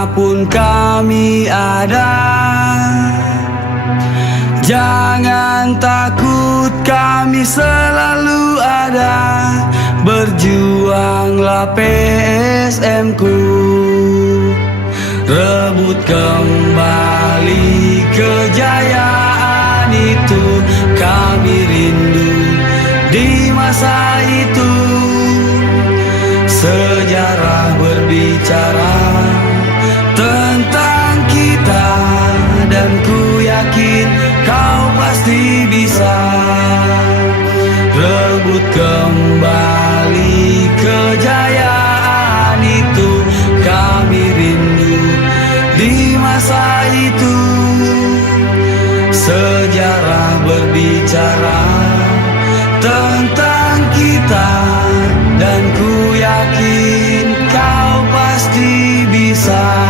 dimanapun kami ada. Jangan takut, kami selalu ada. Berjuanglah PSM ku, rebut kembali kejayaan itu. Kami rindu di masa itu. Sejarah berbicara tentang kita, dan ku yakin kau pasti bisa rebut kembali kejayaan itu. Kami rindu di masa itu. Sejarah berbicara tentang kita, dan ku yakin kau pasti bisa.